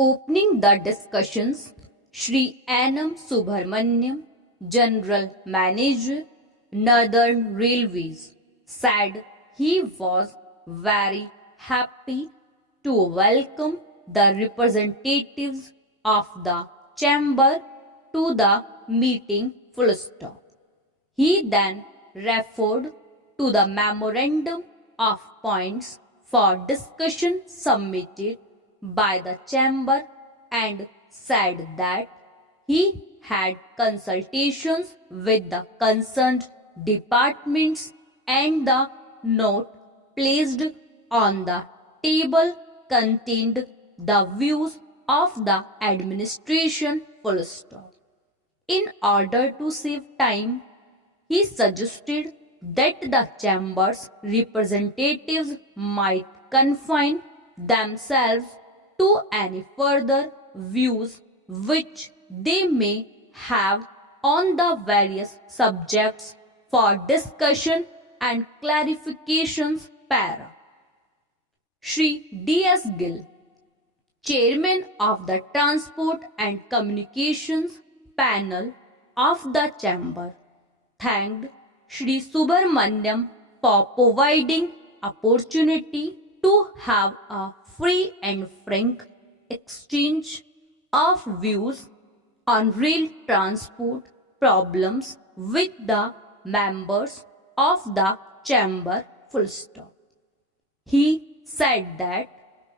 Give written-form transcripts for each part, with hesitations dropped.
Opening the discussions, Shri Anam Subramaniam, General Manager, Northern Railways, said he was very happy to welcome the representatives of the chamber to the meeting. Full stop. He then referred to the memorandum of points for discussion submitted by the chamber and said that he had consultations with the concerned departments and the note placed on the table contained the views of the administration. Full stop. In order to save time, he suggested that the chamber's representatives might confine themselves to any further views which they may have on the various subjects for discussion and clarifications. Para. Shri D.S. Gill, Chairman of the Transport and Communications Panel of the Chamber, thanked Shri Subramaniam for providing opportunity to have a free and frank exchange of views on rail transport problems with the members of the chamber. Full stop. He said that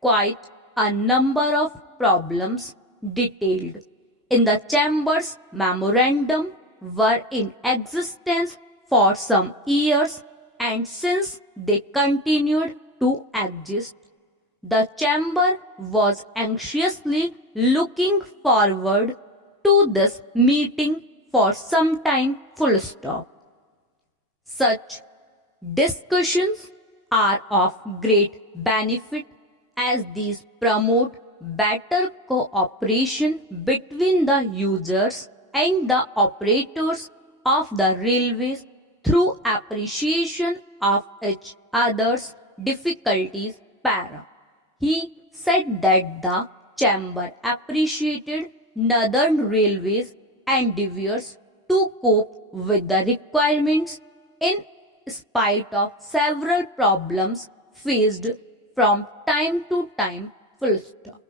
quite a number of problems detailed in the chamber's memorandum were in existence for some years, and since they continued to exist, the chamber was anxiously looking forward to this meeting for some time. Full stop. Such discussions are of great benefit as these promote better cooperation between the users and the operators of the railways through appreciation of each other's difficulties. Para. He said that the chamber appreciated Northern Railways' endeavours to cope with the requirements in spite of several problems faced from time to time. Full stop.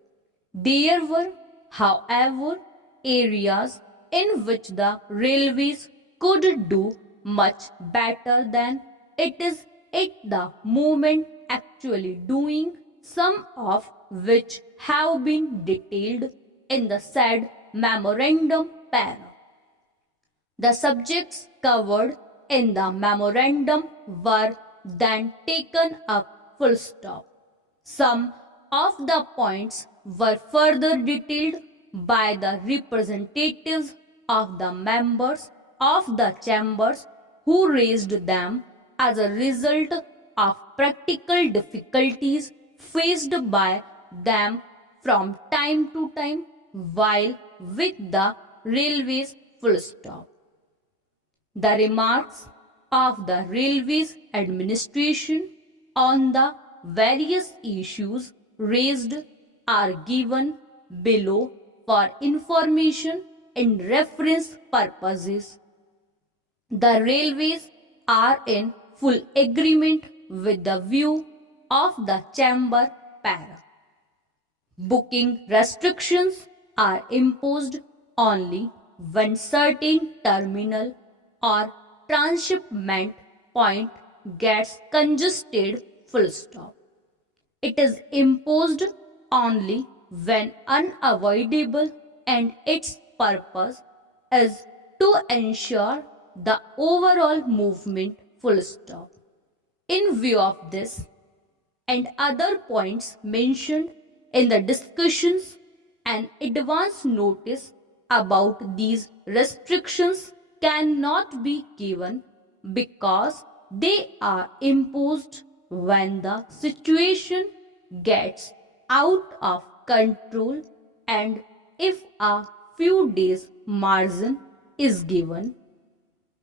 There were, however, areas in which the railways could do much better than it is at the moment actually doing, some of which have been detailed in the said memorandum. Para. The subjects covered in the memorandum were then taken up. Full stop. Some of the points were further detailed by the representatives of the members of the chambers who raised them as a result of practical difficulties faced by them from time to time while with the railways. Full stop. The remarks of the railways administration on the various issues raised are given below for information and reference purposes. The railways are in full agreement with the view of the chamber. Para. Booking restrictions are imposed only when certain terminal or transshipment point gets congested. Full stop. It is imposed only when unavoidable, and its purpose is to ensure the overall movement. Full stop. In view of this and other points mentioned in the discussions, an advance notice about these restrictions cannot be given because they are imposed when the situation gets out of control, and if a few days margin is given,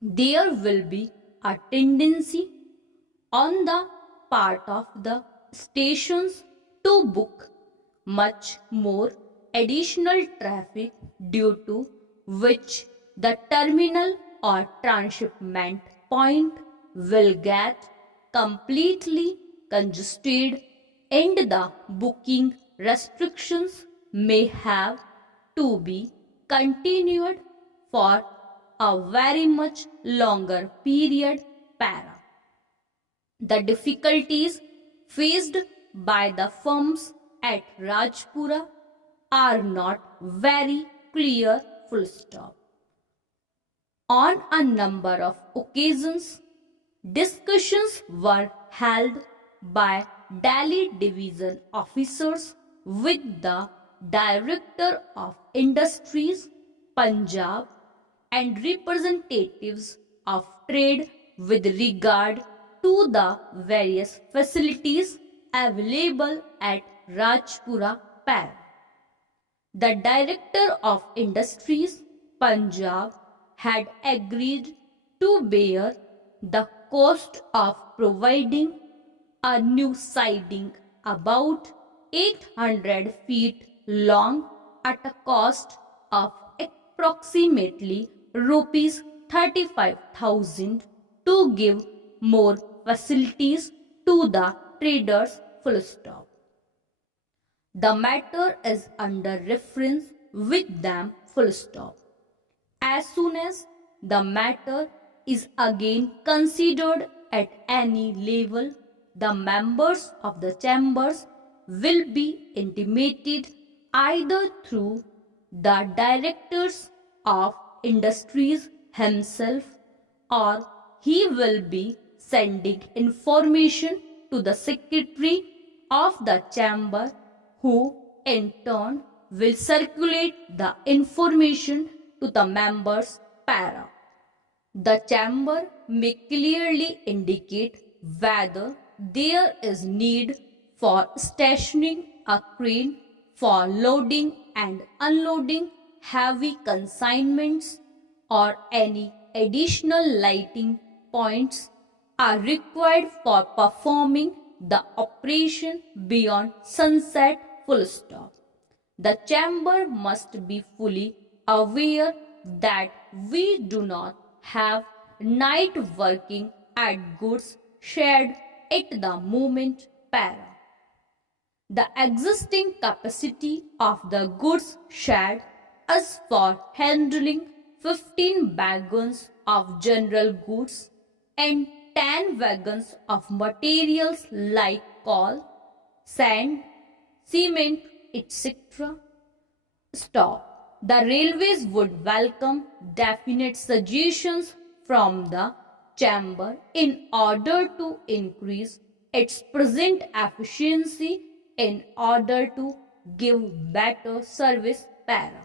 there will be a tendency on the part of the stations to book much more additional traffic, due to which the terminal or transshipment point will get completely congested and the booking restrictions may have to be continued for a very much longer period. Para. The difficulties faced by the firms at Rajpura are not very clear. Full stop. On a number of occasions, discussions were held by Delhi division officers with the Director of Industries, Punjab, and representatives of trade with regard to the various facilities available at Rajpura Para. The Director of Industries, Punjab, had agreed to bear the cost of providing a new siding about 800 feet long at a cost of approximately rupees 35,000 to give more facilities to the traders. Full stop. The matter is under reference with them. Full stop. As soon as the matter is again considered at any level, the members of the chambers will be intimated either through the directors of industries himself, or he will be sending information to the secretary of the chamber, who in turn will circulate the information to the members. Para. The chamber may clearly indicate whether there is need for stationing a crane for loading and unloading heavy consignments, or any additional lighting points are required for performing the operation beyond sunset. Full stop. The chamber must be fully aware that we do not have night working at goods shed at the moment. Para. The existing capacity of the goods shed is for handling 15 wagons of general goods and 10 wagons of materials like coal, sand, cement, etc. Stop. The railways would welcome definite suggestions from the chamber in order to increase its present efficiency in order to give better service. Para.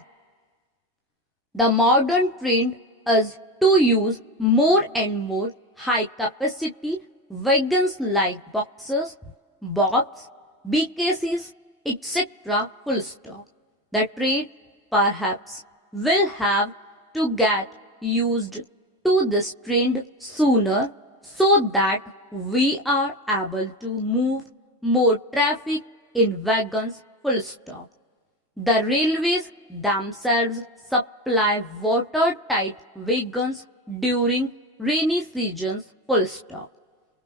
The modern trend is to use more and more high capacity wagons like boxes, bobs, BKCs, etc. Full stop. The trade perhaps will have to get used to this trend sooner, so that we are able to move more traffic in wagons. Full stop. The railways themselves supply watertight wagons during rainy seasons. Full stop.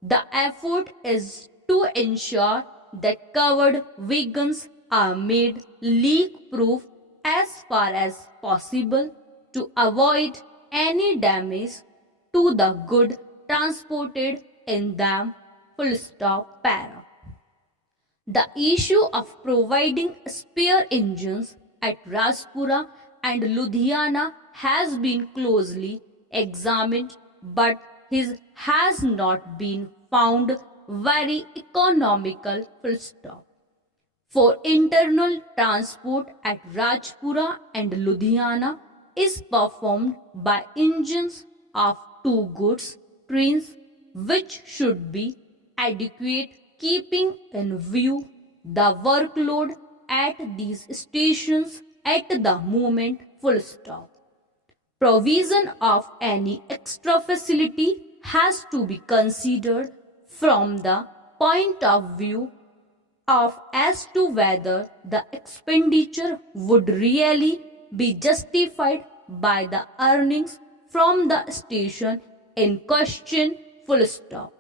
The effort is to ensure that covered wagons are made leak-proof as far as possible to avoid any damage to the good transported in them. Full stop. Para. The issue of providing spare engines at Rajpura and Ludhiana has been closely examined, but his has not been found very economical. Full stop. For internal transport at Rajpura and Ludhiana is performed by engines of two goods trains, which should be adequate, keeping in view the workload at these stations at the moment. Full stop. Provision of any extra facility has to be considered from the point of view of as to whether the expenditure would really be justified by the earnings from the station in question, full stop.